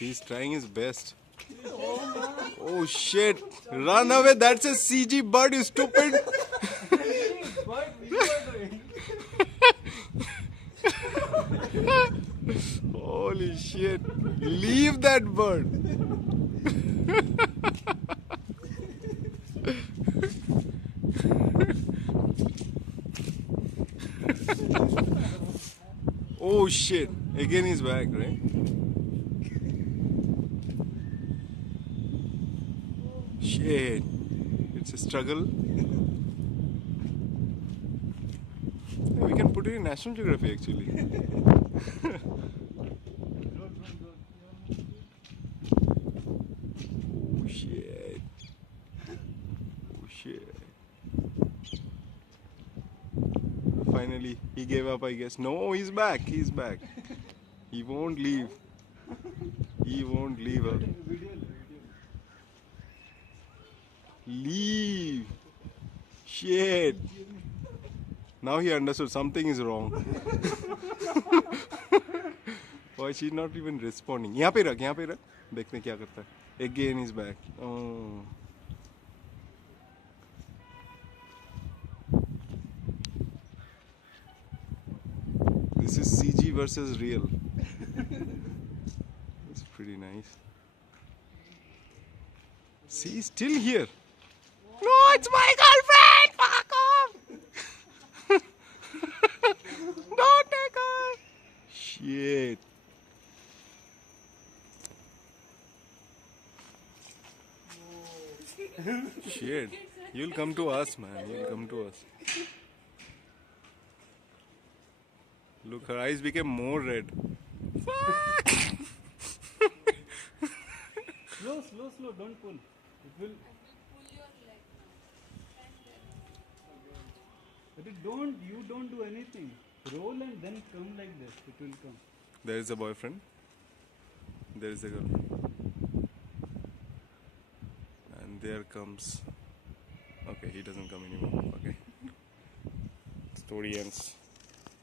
He's trying his best. Oh shit! Run away! That's a CG bird, you stupid! What you are doing? Holy shit! Leave that bird! Oh shit! Again he's back, right? Shit! It's a struggle. We can put it in National Geography actually. Oh shit! Oh shit! Finally, he gave up, I guess. No, he's back. He's back. He won't leave. He won't leave. Leave. Shit. Now he understood something is wrong. Why she's not even responding? यहाँ पे रख. देखते क्या करता है. Again he's back. Oh. This is CG versus real. It's pretty nice. See, he's still here. No, it's my girlfriend! Fuck off! Don't take her! Shit. Shit. You'll come to us, man. You'll come to us. Look, her eyes became more red. Fuck! Slow, don't pull. It will. But you don't do anything. Roll and then come like this. It will come. There is a boyfriend. There is a girlfriend. And there comes. Okay, he doesn't come anymore. Okay. Story ends.